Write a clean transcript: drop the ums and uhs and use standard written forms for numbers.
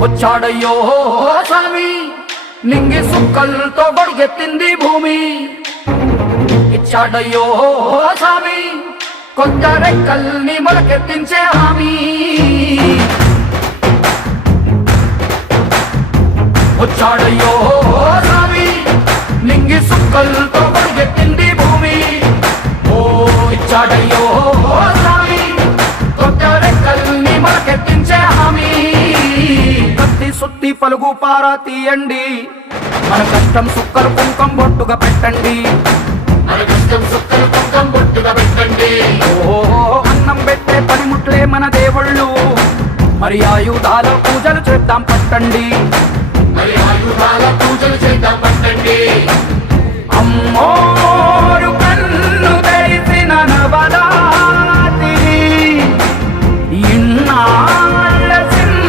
వచ్చాడయ్యో స్వామి నింగి సుక్కలతో బడిగెత్తింది భూమి ఇచ్చాడయ్యో స్వామి కొత్త రెక్కల్ని మొలకెత్తించే హామీ వచ్చాడయ్యో స్వామి నింగి సుక్కలతో బడిగెత్తింది భూమి ఓ ఇచ్చాడయ్యో స్వామి కొత్త రెక్కల్ని మొలకెత్తించే హామీ కత్తి సుత్తి పలుగు పారా తీయండి మన కష్టం సుక్కలు కుంకం బొట్టుగా పెట్టండి ఓ అన్నం పెట్టే పనిముట్లే మన దేవుళ్ళు మరి ఆయుధాల పూజలు చేద్దాం పట్టండి అమ్మోరు